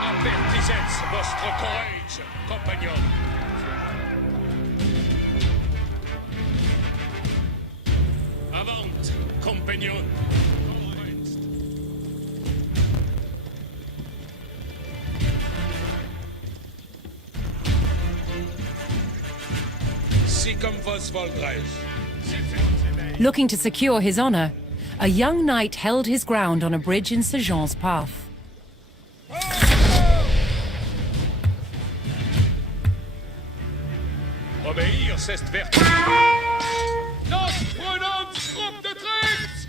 Avertissez votre courage, compagnon. Avant, compagnon. Si comme vos voldrez. Looking to secure his honor, a young knight held his ground on a bridge in Sir Jean's path. Obéir, c'est vertu. Nos prenons groupe de tricks.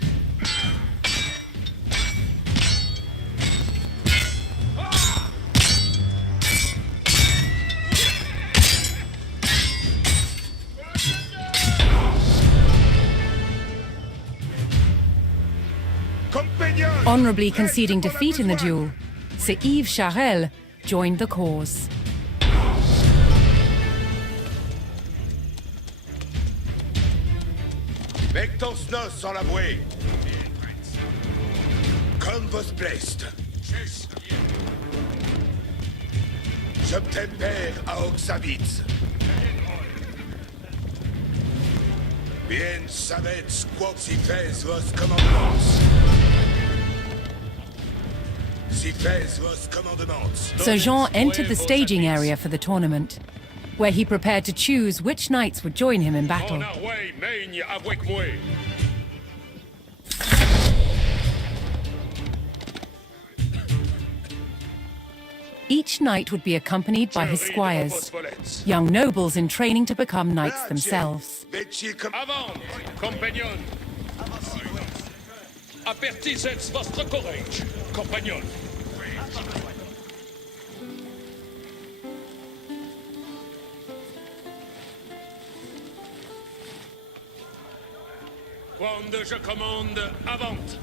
Honorably conceding defeat in the duel, Sir Yves Charel joined the cause. Vectonsnos sans la bouée. Comme vos blessed. J'obtempère à Oxavitz. Bien savets quod si fez vos commandements. Si fez vos commandements. Sir Jean entered the staging area for the tournament, where he prepared to choose which knights would join him in battle. Each knight would be accompanied by his squires, young nobles in training to become knights themselves. Avant, compagnon. Avertissez votre courage, compagnon. Quand je commande, avant.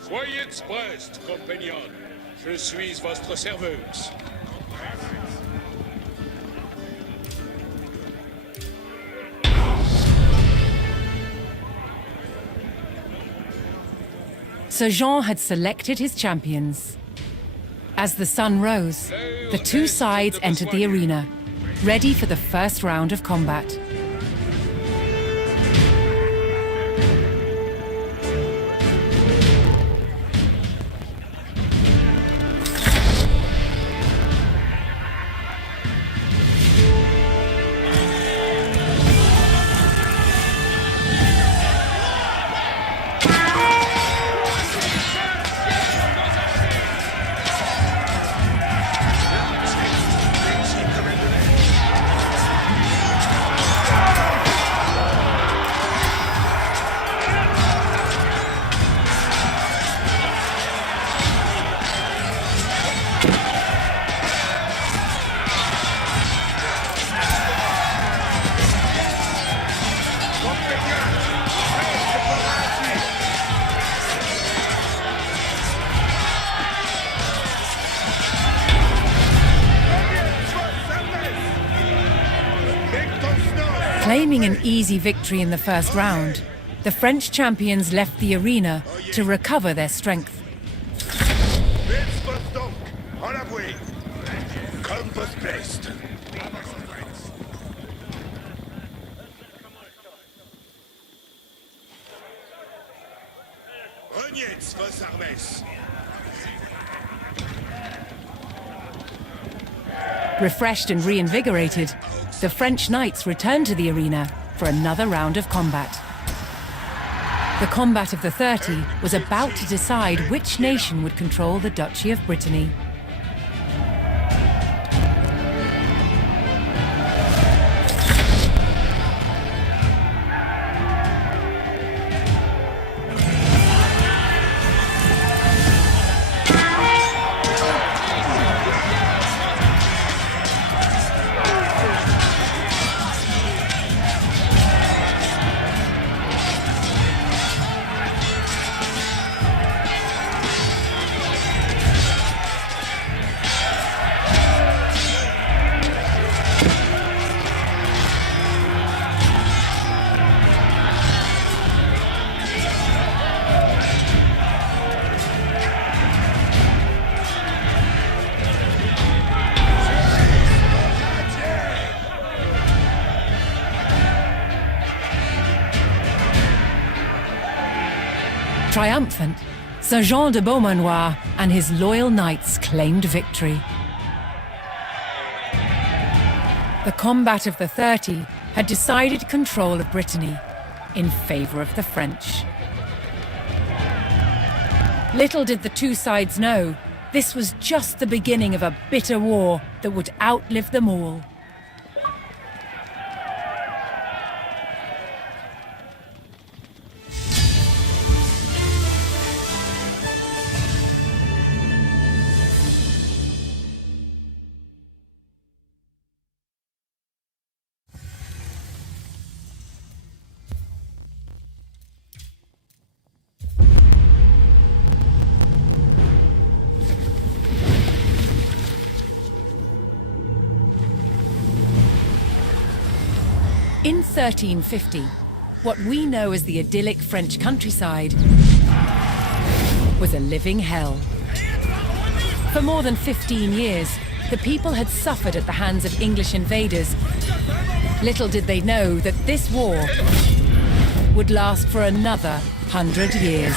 Soyez prest, compagnon. Je suis votre serveuse. Sir Jean had selected his champions. As the sun rose, the two sides entered the arena, ready for the first round of combat. Claiming an easy victory in the first round, the French champions left the arena to recover their strength. Refreshed and reinvigorated, the French knights returned to the arena for another round of combat. The combat of the 30 was about to decide which nation would control the Duchy of Brittany. Triumphant, Sir Jean de Beaumanoir and his loyal knights claimed victory. The combat of the 30 had decided control of Brittany in favour of the French. Little did the two sides know, this was just the beginning of a bitter war that would outlive them all. In 1350, what we know as the idyllic French countryside was a living hell. For more than 15 years, the people had suffered at the hands of English invaders. Little did they know that this war would last for another 100 years.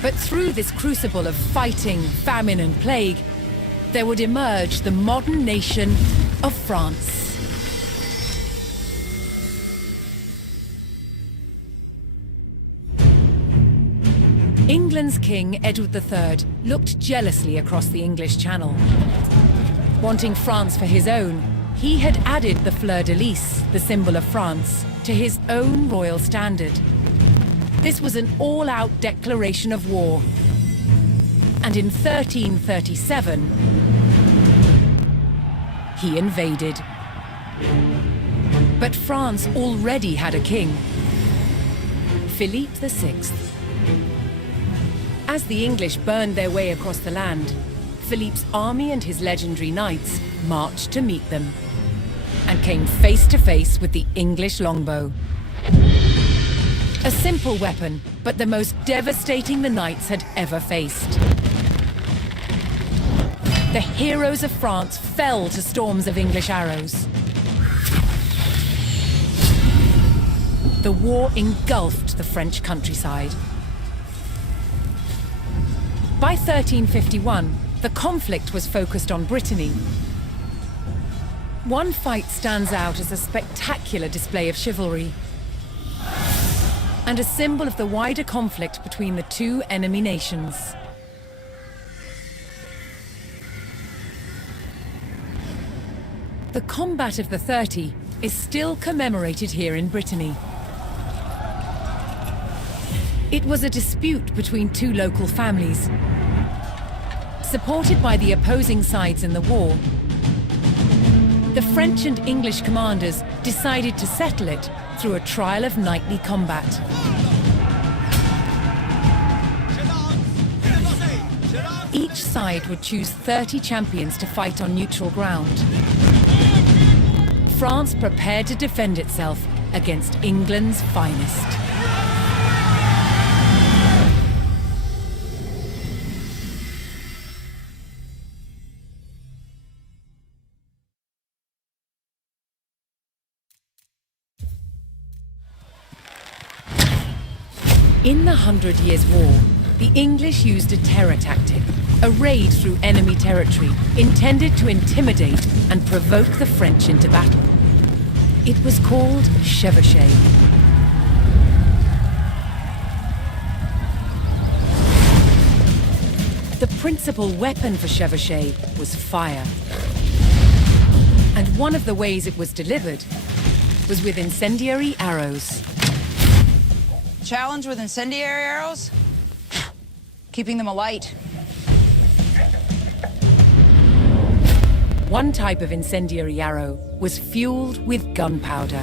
But through this crucible of fighting, famine and plague, there would emerge the modern nation of France. England's King Edward III looked jealously across the English Channel. Wanting France for his own, he had added the fleur-de-lis, the symbol of France, to his own royal standard. This was an all-out declaration of war. And in 1337, he invaded. But France already had a king, Philippe VI. As the English burned their way across the land, Philippe's army and his legendary knights marched to meet them and came face to face with the English longbow. A simple weapon, but the most devastating the knights had ever faced. The heroes of France fell to storms of English arrows. The war engulfed the French countryside. By 1351, the conflict was focused on Brittany. One fight stands out as a spectacular display of chivalry and a symbol of the wider conflict between the two enemy nations. The combat of the 30 is still commemorated here in Brittany. It was a dispute between two local families. Supported by the opposing sides in the war, the French and English commanders decided to settle it through a trial of knightly combat. Each side would choose 30 champions to fight on neutral ground. France prepared to defend itself against England's finest. In the 100 Years' War, the English used a terror tactic, a raid through enemy territory, intended to intimidate and provoke the French into battle. It was called chevauchée. The principal weapon for chevauchée was fire. And one of the ways it was delivered was with incendiary arrows. Challenge with incendiary arrows? Keeping them alight. One type of incendiary arrow was fueled with gunpowder.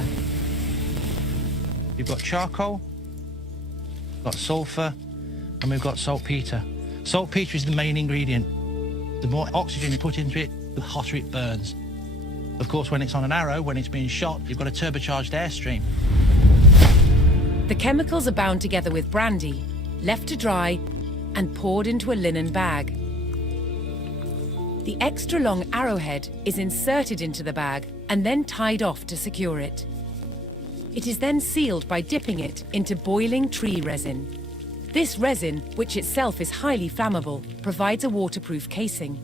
We've got charcoal, got sulfur, and we've got saltpeter. Saltpeter is the main ingredient. The more oxygen you put into it, the hotter it burns. Of course, when it's on an arrow, when it's being shot, you've got a turbocharged airstream. The chemicals are bound together with brandy, left to dry, and poured into a linen bag. The extra long arrowhead is inserted into the bag and then tied off to secure it. It is then sealed by dipping it into boiling tree resin. This resin, which itself is highly flammable, provides a waterproof casing.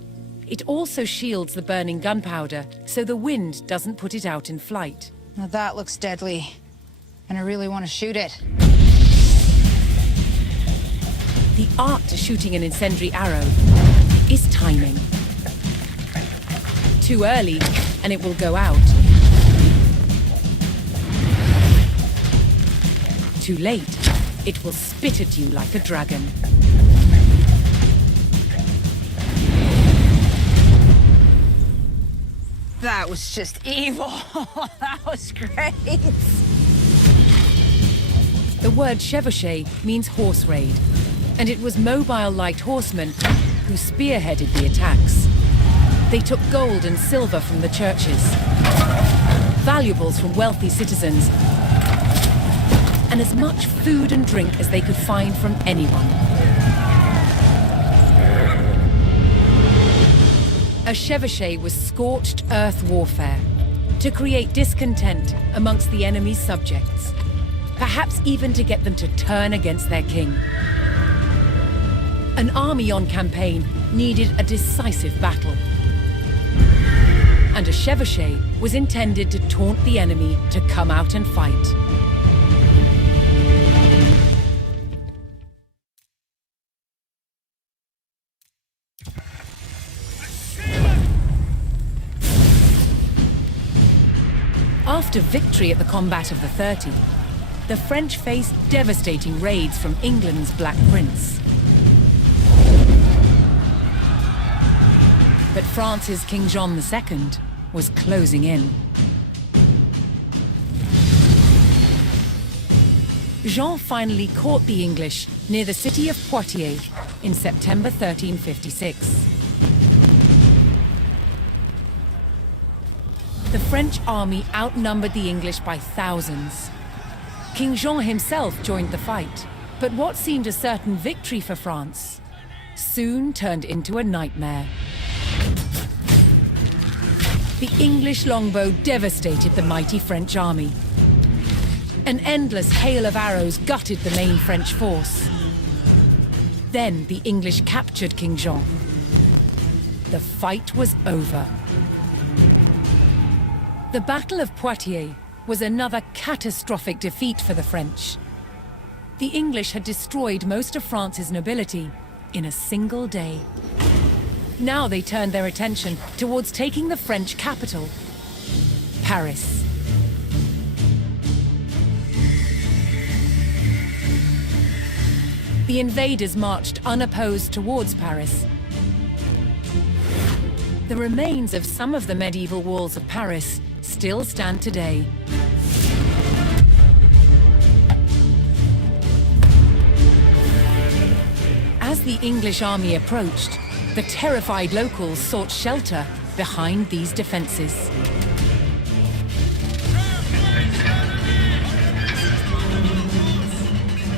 It also shields the burning gunpowder, so the wind doesn't put it out in flight. Now that looks deadly, and I really want to shoot it. The art to shooting an incendiary arrow is timing. Too early, and it will go out. Too late, it will spit at you like a dragon. That was just evil. That was great. The word chevauché means horse raid, and it was mobile light horsemen who spearheaded the attacks. They took gold and silver from the churches, valuables from wealthy citizens, and as much food and drink as they could find from anyone. A chevauché was scorched earth warfare to create discontent amongst the enemy's subjects, perhaps even to get them to turn against their king. An army on campaign needed a decisive battle, and a chevauché was intended to taunt the enemy to come out and fight. After victory at the combat of the 30, the French faced devastating raids from England's Black Prince. But France's King John II was closing in. Jean finally caught the English near the city of Poitiers in September 1356. The French army outnumbered the English by thousands. King Jean himself joined the fight, but what seemed a certain victory for France soon turned into a nightmare. The English longbow devastated the mighty French army. An endless hail of arrows gutted the main French force. Then the English captured King Jean. The fight was over. The Battle of Poitiers was another catastrophic defeat for the French. The English had destroyed most of France's nobility in a single day. Now they turned their attention towards taking the French capital, Paris. The invaders marched unopposed towards Paris. The remains of some of the medieval walls of Paris still stand today. As the English army approached, the terrified locals sought shelter behind these defenses.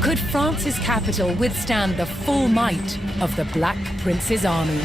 Could France's capital withstand the full might of the Black Prince's army?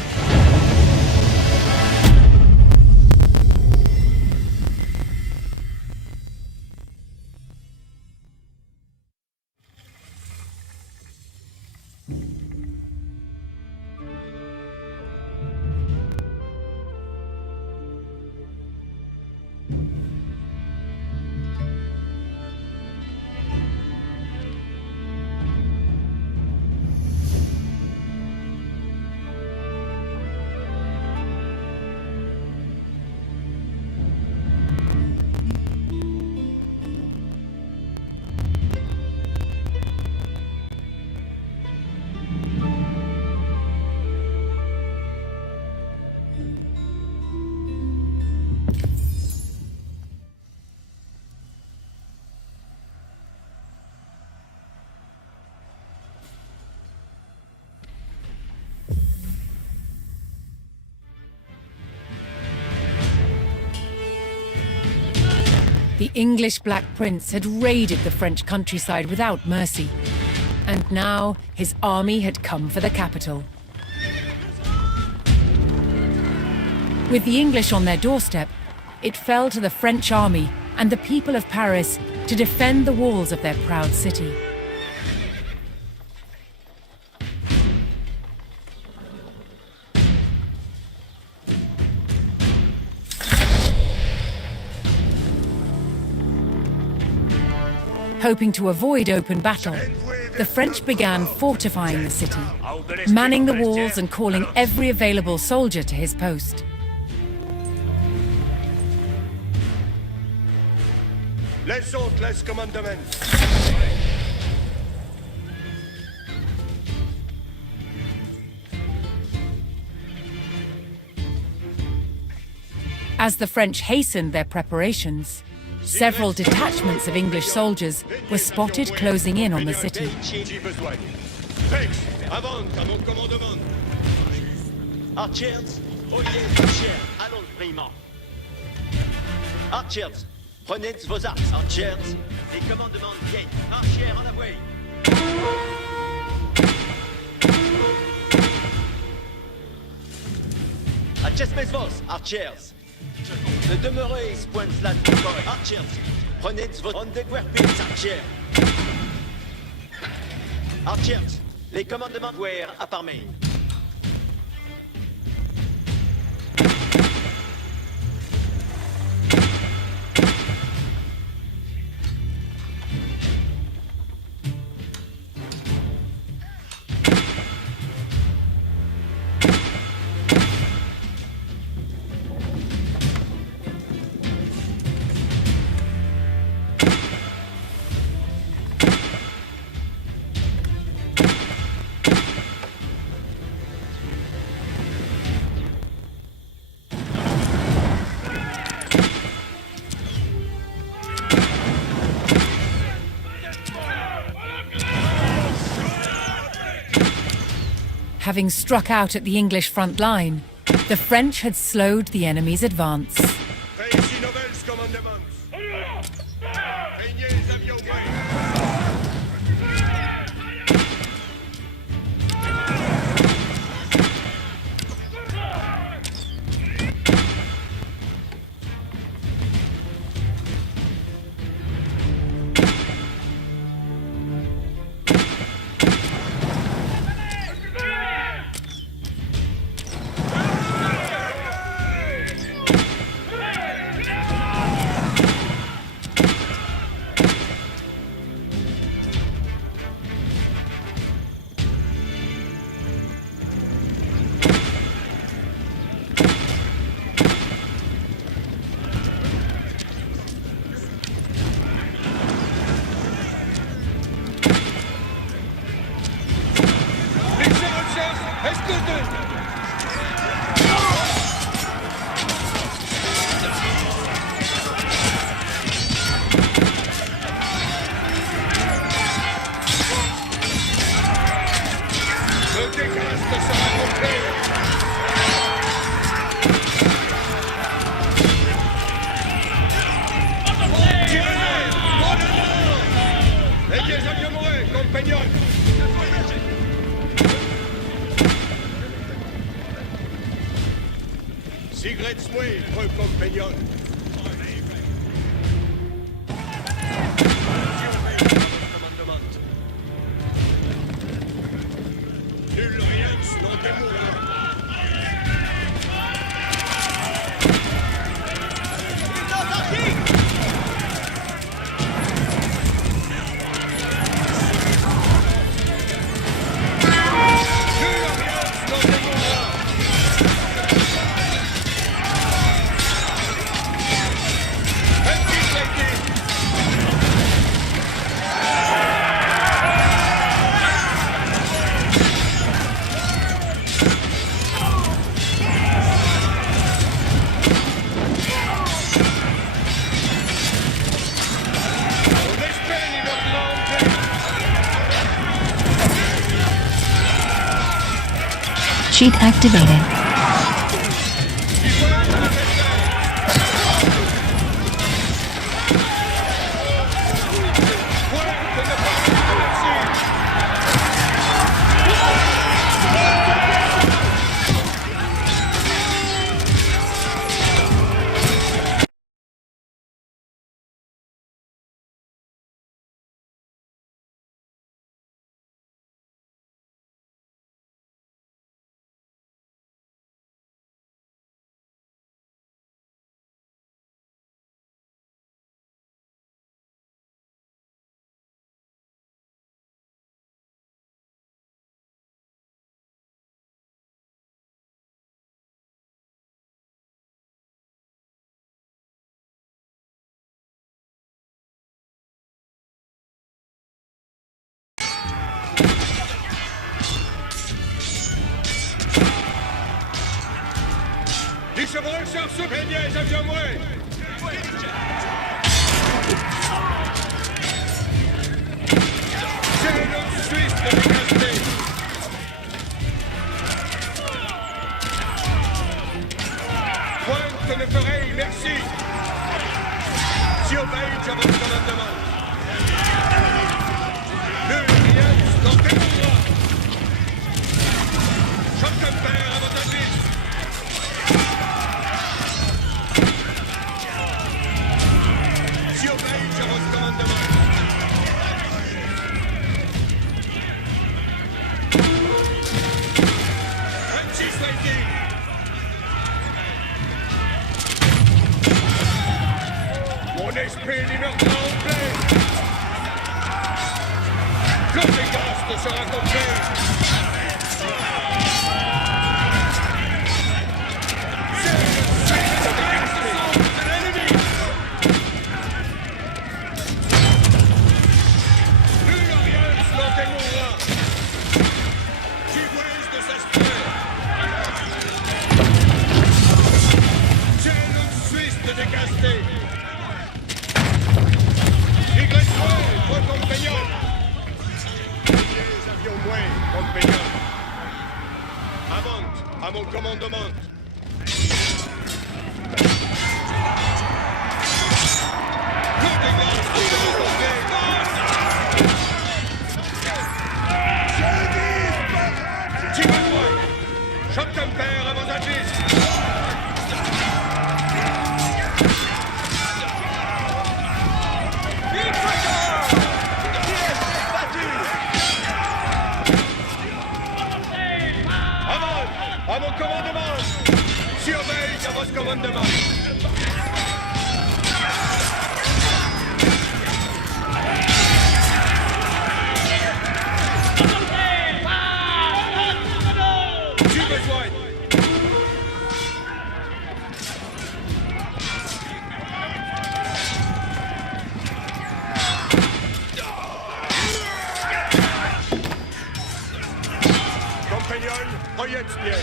The English Black Prince had raided the French countryside without mercy, and now his army had come for the capital. With the English on their doorstep, it fell to the French army and the people of Paris to defend the walls of their proud city. Hoping to avoid open battle, the French began fortifying the city, manning the walls and calling every available soldier to his post. Les autres, les commandement. As the French hastened their preparations, several detachments of English soldiers were spotted closing in on the city. J'ai besoin. Rex, avance à mon commandement. Archers, oyez vos chers, allons vraiment. Archers, prenez vos armes. Archers, les commandements viennent. Archers en la voie. Acest vos, Archers. Ne demeurez point là. Archers, prenez vos on the guerpins, Archers. Archers, les commandements guerre à Parmeil. Having struck out at the English front line, the French had slowed the enemy's advance. Réussi novels commandements. Peignez les avions prêts. Sigrets moué, preux compagnon. Nul rien non démourant. Cheat activated. Die Chevaucheurs se baignaient, avions moins. C'est le Suisse de décasté. Pointe ne ferait, merci. Si obéis à votre commandement. Le Xeon dans tes bras. Chacun père à votre avis. Si obéis à votre commandement. Mon esprit liberté en plein. Le dégaste sera complet. C'est le suite de dégaste de l'ennemi. L'Uriens n'en démourra. J'y vois de s'aspect. C'est le Suisse de dégasté. Vos compagnons! Les avions moins, compagnons! Avant, à mon commandement! Le dégât Tirez-moi! Chacun père à vos avis! À mon commandement! Si obéis à votre commandement! J'ai besoin! Compagnon, voyez bien!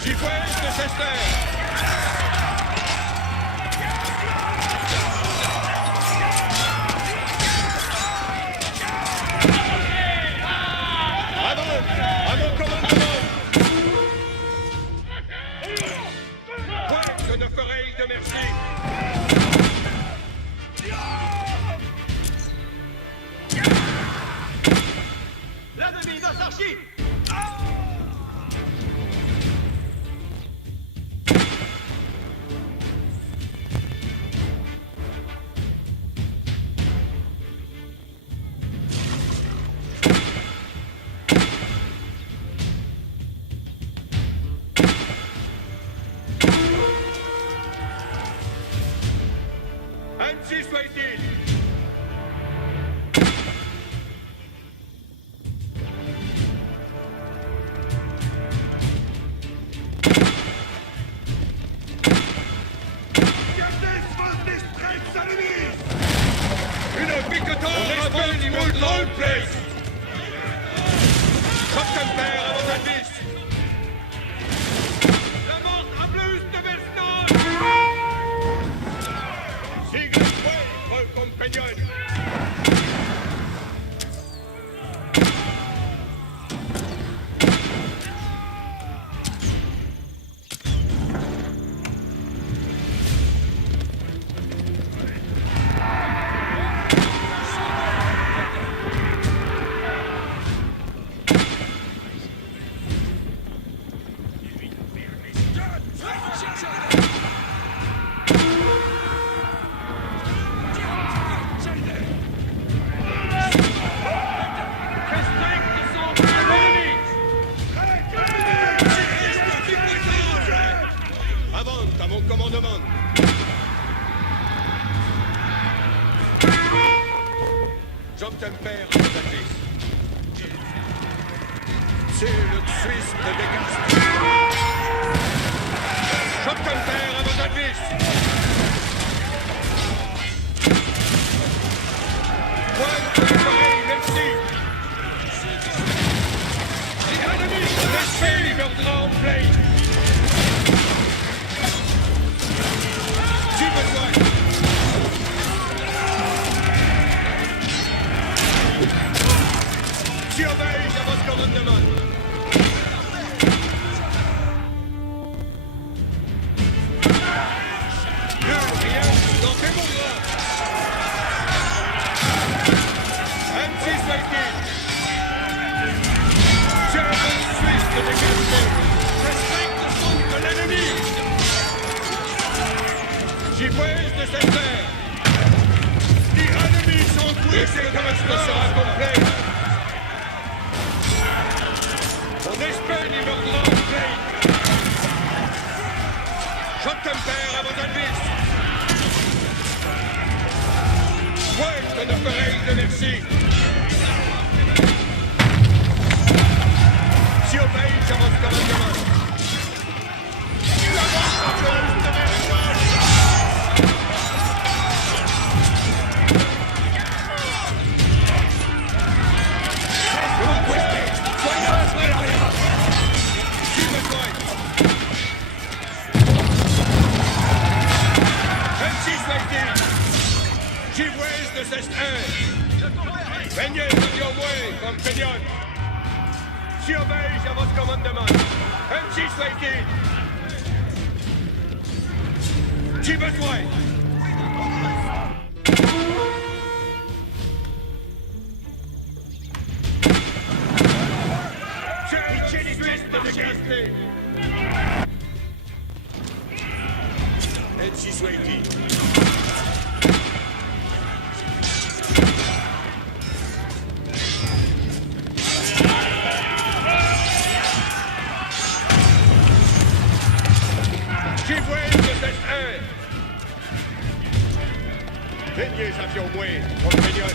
J'y vois de s'ester. À mon commandement. Ouais, je ne ferai de merci. L'ennemi va s'archiver. Ainsi soit-il. Une piqueton avant l'immonde place. Chacun père à vos avis. La mort à plus de Versailles. Sigle vos compagnons. Avance à mon commandement. J'obtiens père à votre avis. C'est le Suisse de dégaste. J'obtiens père à votre avis. Point de ici. L'esprit mordra en plein. J'ai besoin. Surveille à votre commandement. Rien dans tes bons bras. M6 Lightning. German Suisse de dégager. Respecte le son de l'ennemi. Gifouesse de cette terre. The enemy sont tous et le reste sera complet. Mon Espagne y mordra en plein. Schottenberg à vos services. Pointe de oreilles de merci. Surveille à votre commandement. Gifouesse de cette heure. Venez sur your way, compagnon. Surveille à votre commandement. M6 Lightning. J'ai besoin. J'ai une Suisse de dégager. M6 Lightning. Daignez avions moins, compagnon.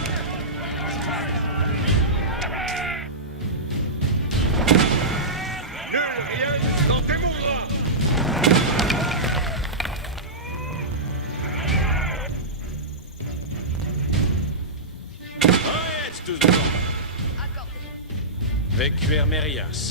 Nul rien n'en démourra. Arrête tout devant. Vecuer Merias.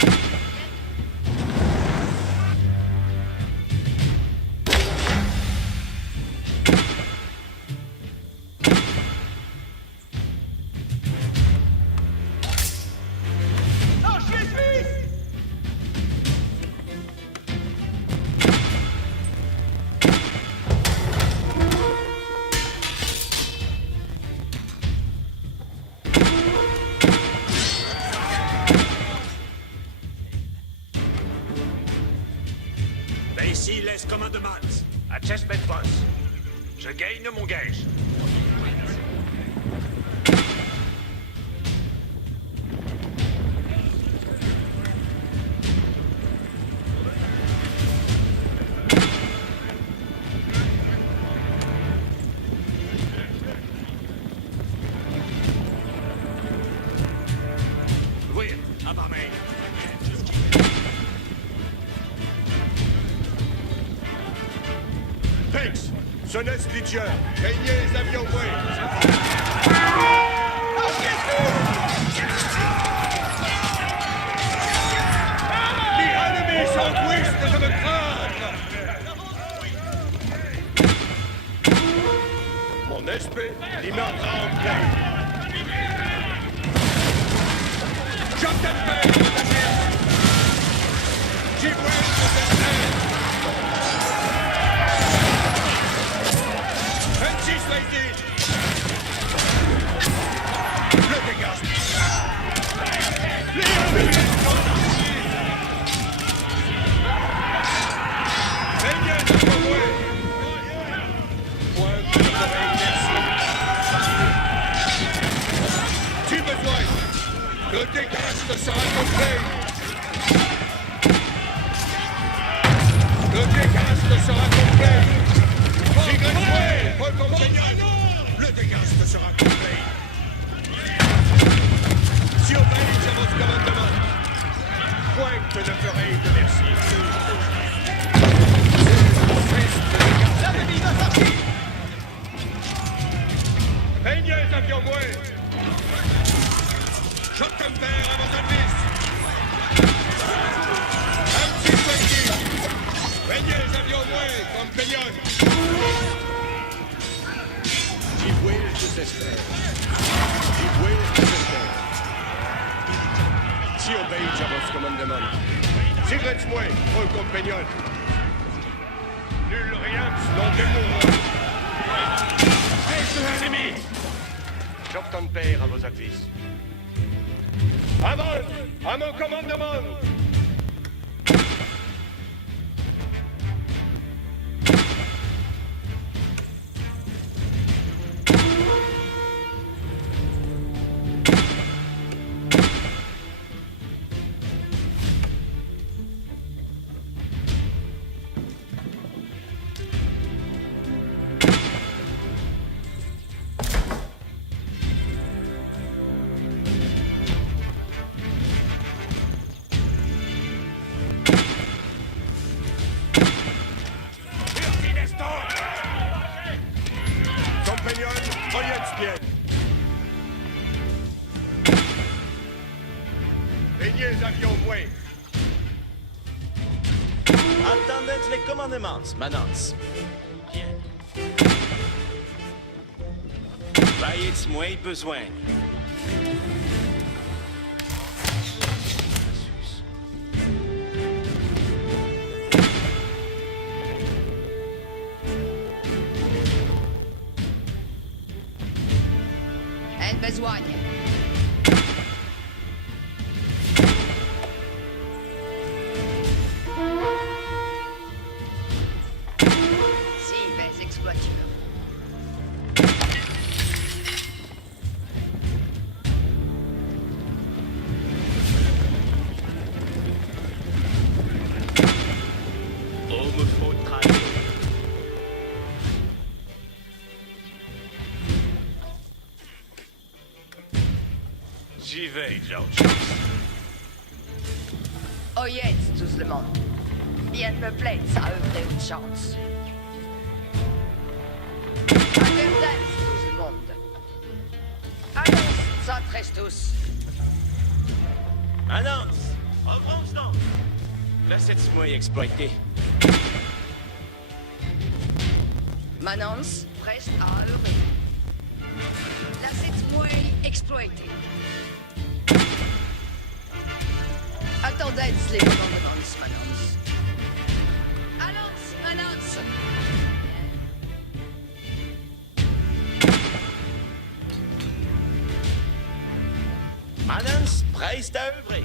Ici, laisse commandement. À Chestnut Boss. Je gagne mon gage. Oui, à ma main. Tex, jeunesse Legion, gagnez les avions moins. Les ennemis sont tristes de me craindre. Mon esprit, il mordra en plein. Schottenberg, Gifouesse de cette terre. M6 Lightning. Le dégage. Les ennemis sont ici. Venez de moi. Pointe de l'oreille, merci. J'ai besoin. Le dégage sera complet. Le dégage sera complet. J'ai gagné. Paul compagnon. Le dégage sera complet. Surveille à votre commandement. Pointe de l'oreille de merci. L'ennemi va sortir. Peignez avions moins. Schottenberg à vos services. Ainsi soit-il. Veillez les avions moins, compagnons. J'y vois, je t'espère. Si obéis à vos commandements. Sigrets moins, vos compagnons. Nul rien non démourant. Ennemis! Schottenberg à vos avis. Avance, à mon commandement. Compagnons, voyez bien. Veillez les avions moins. Attendez les commandements, manants. Veuillez moins besoin. En besogne. Si, les exploitures. Oh, me faut travailler. J'y vais, George. Oh jetzt, tout le monde. Bien me plaît, ça œuvrer une chance. Advertence, tout le monde. Annonce, ça tresse tous. Annonce! Reprends donc! Laissez-moi exploiter. Manance, preste à œuvrer. Laissez-moi exploiter. Attendez les commandements, Manance. Annonce, Manance. Manants, preste à œuvrer.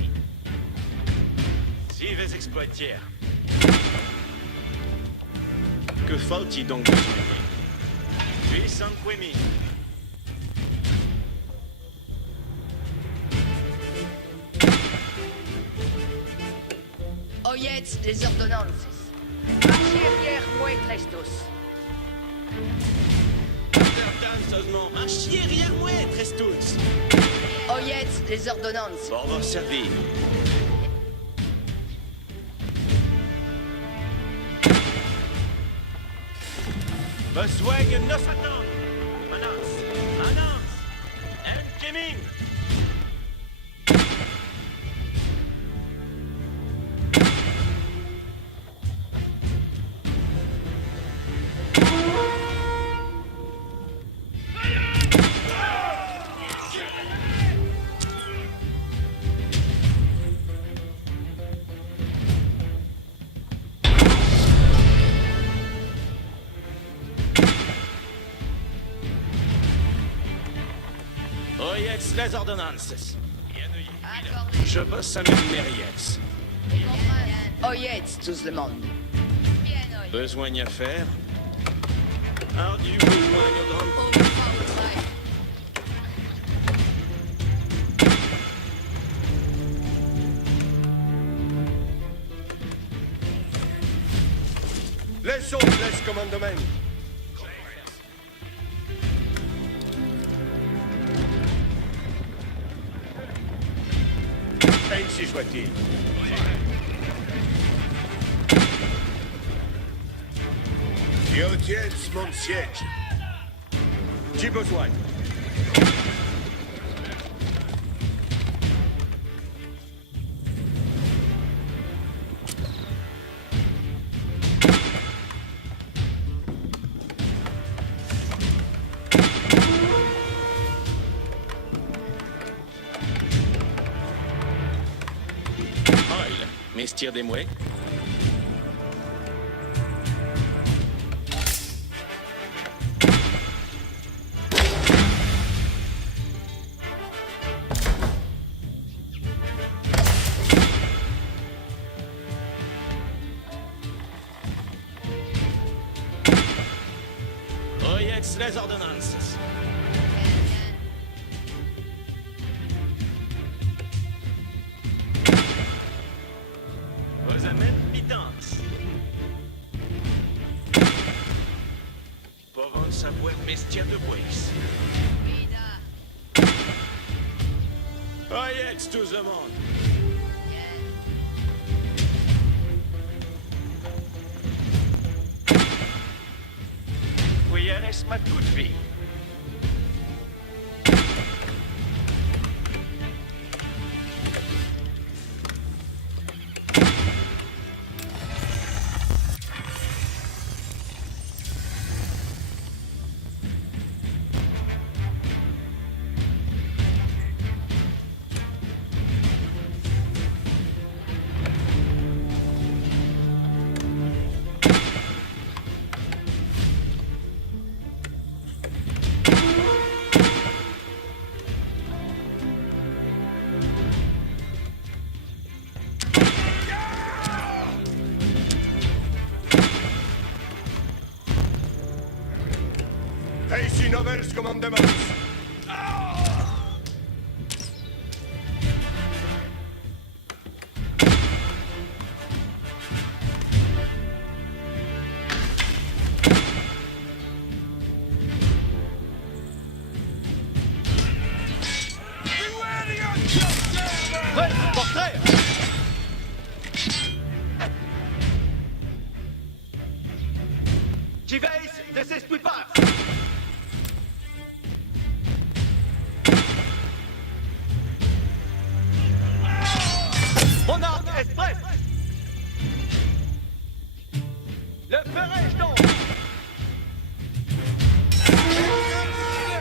Si vais exploiter. Que faut-il donc besoin? Puissant Quimi. Oyez les ordonnances. Marchier moi trestos. Attends seulement. Marchier rien moins, Trestus. Oyez les ordonnances. Pour vous servir. Besoin de nos attentes. Manance. Manance. And Kiming. Oyez les ordonnances. Je bosse à mes mériets. Oyez tout le monde. Besoin d'y faire. Ardu besoin de grande. Laissons les commandements. Ainsi soit-il. Et audience mon siège. J'ai besoin. Messieurs des mouets. Oyez les ordonnances. Vous amène pitance. Pour en savoir messieurs de bois. Oyez tout le monde. Cuillères ma toute vie. Ici Novels Commandement. Ouais, portrait. Qui veille, ne s'explique pas. Mon arme est prête. Le ferai-je donc?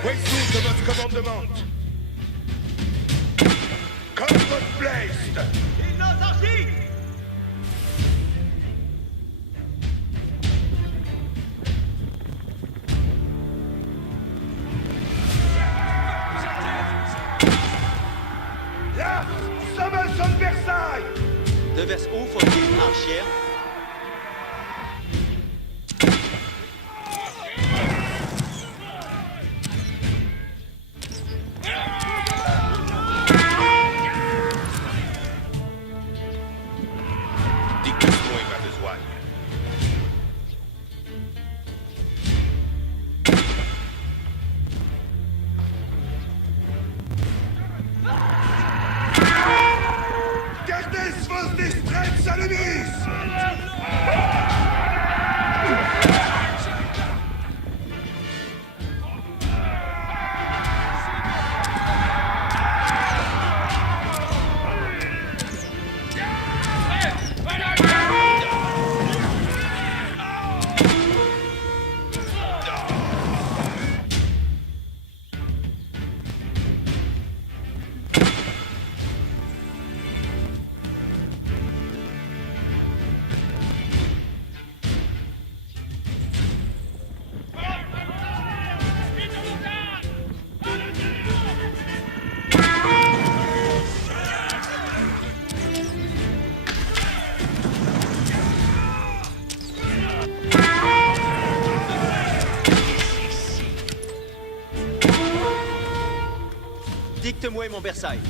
Voici de votre commandement. Comme votre place. Il n'ose agir. Là, ça me sonne Versailles. De vers où faut-il marcher? Dites-moi, il m'a besoin. Gardez vos distraites à l'hélice. Dicte-moi mon Versailles.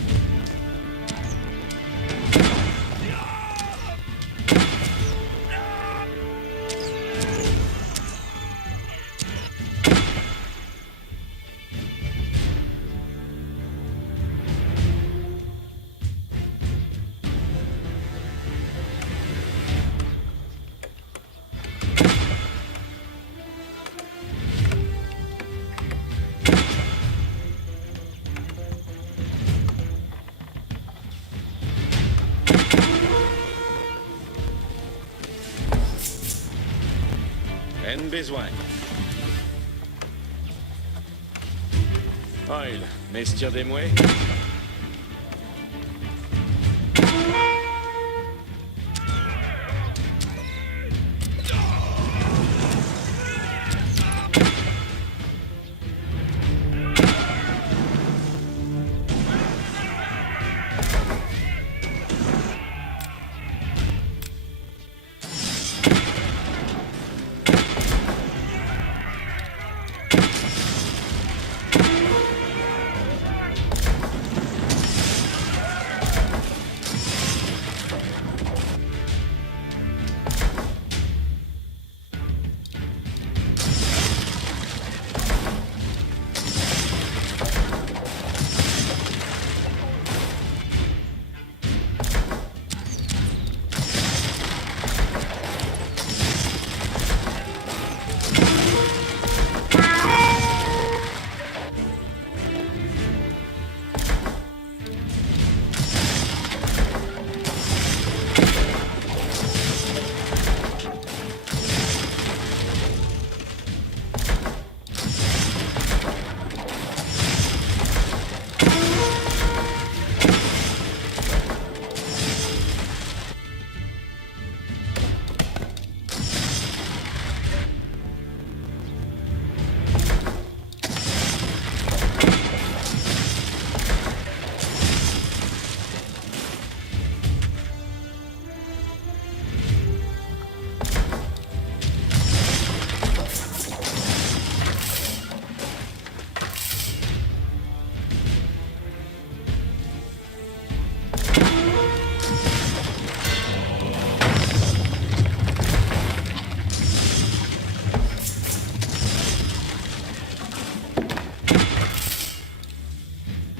En besoin. Oil, messieurs des mouets.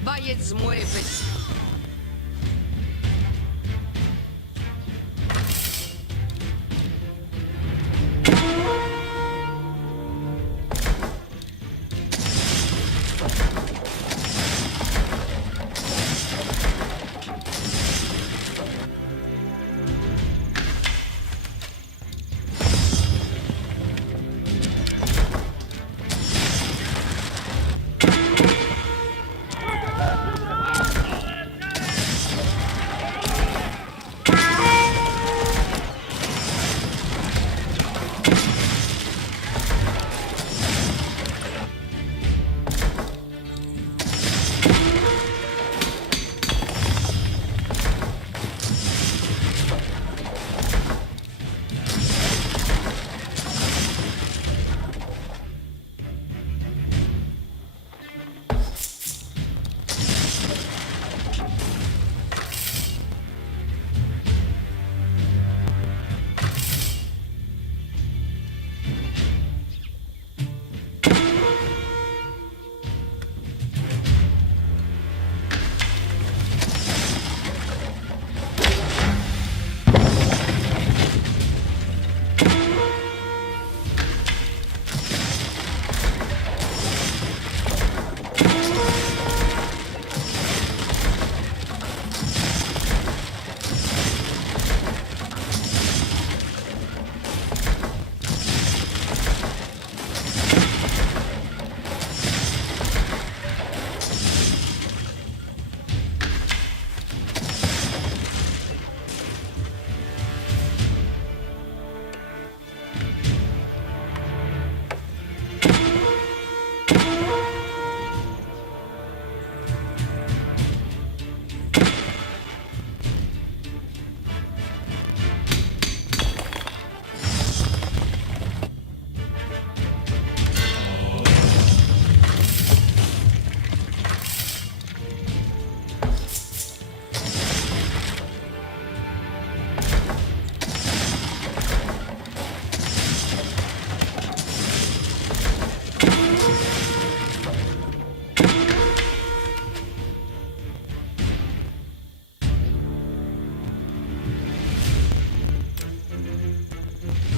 Боец мой быть.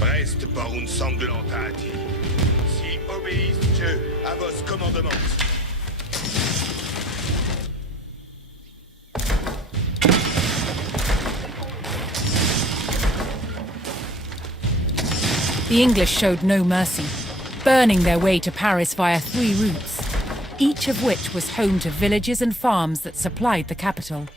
Reste par une sanglante à dire. Si obéissent Dieu à vos commandements. The English showed no mercy, burning their way to Paris via 3 routes, each of which was home to villages and farms that supplied the capital.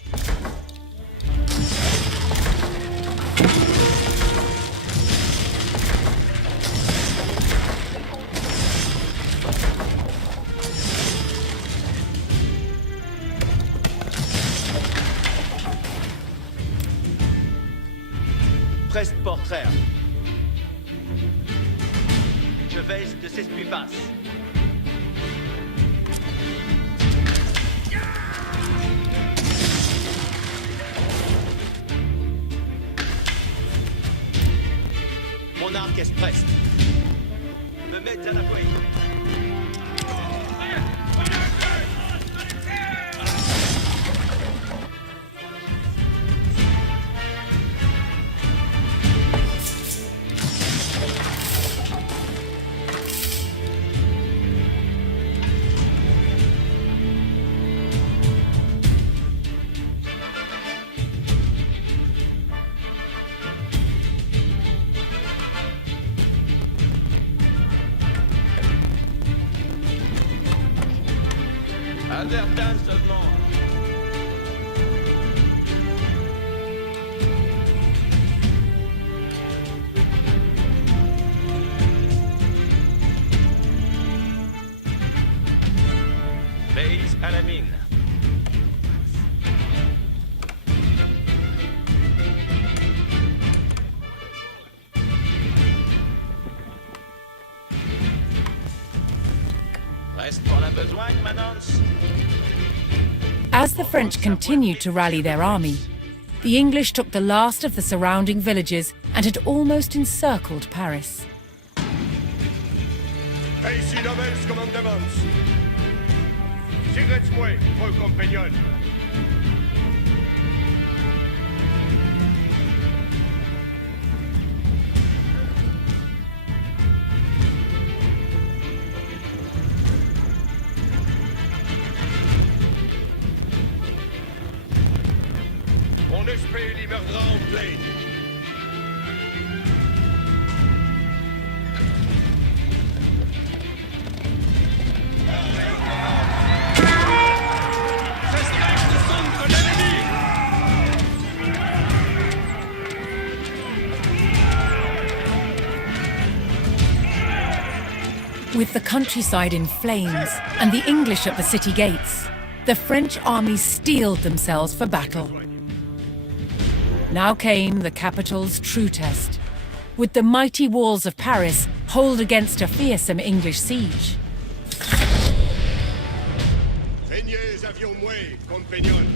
Preste portrait. Je veille de ces vivaces. Mon arc est preste. Me mettre à la poigne. Undertale seulement. Base à la mine. Reste pour la besogne, Manance. As the French continued to rally their army, the English took the last of the surrounding villages and had almost encircled Paris. Ici Nobels commandements. Sigretsmue, vos compagnons. Mon esprit libérera en plaine. With the countryside in flames and the English at the city gates, the French army steeled themselves for battle. Now came the capital's true test. Would the mighty walls of Paris hold against a fearsome English siege? Craignez avion moué, compagnons.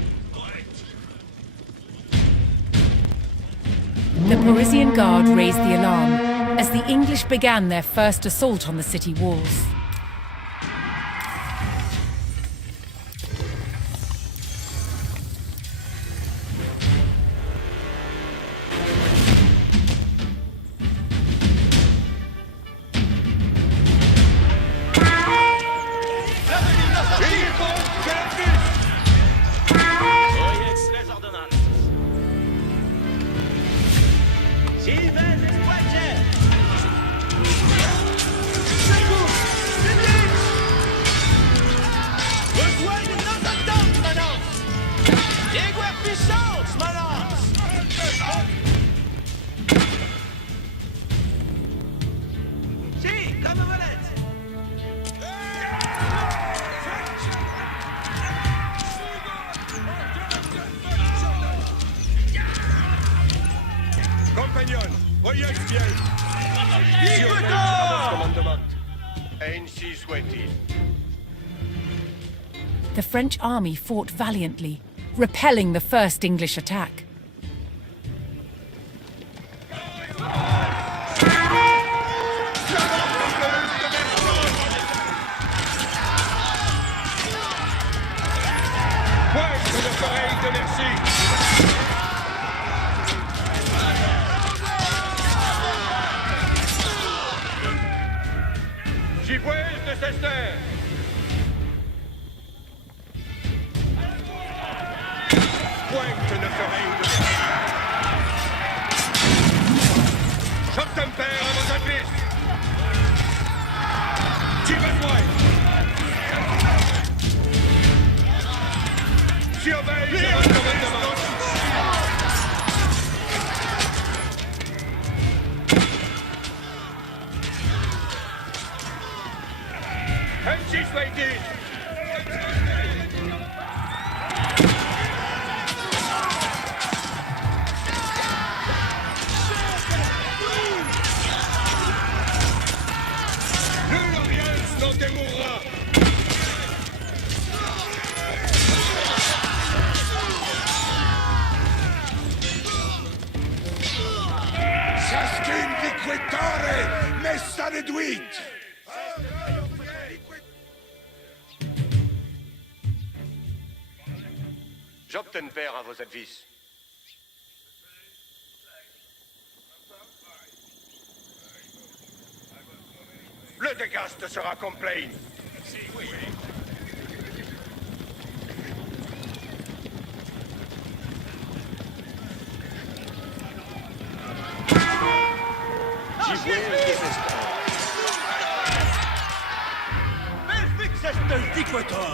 The Parisian guard raised the alarm as the English began their first assault on the city walls. Compagnons, voyez bien. Surveillez à votre commandement. Ainsi soit-il. The French army fought valiantly, repelling the first English attack. Pointe de l'oreille de merci. Givouez de Cester. Pointe de l'oreille de merci. Choptemper à vos services. Tirez-moi. Surveille votre commandement. Ainsi soit-il. L'Orience n'en démourra. Ciascun liquidare messa reduit. J'obtenper à vos services. Le dégaste sera complet. Perfect, c'est un diquator.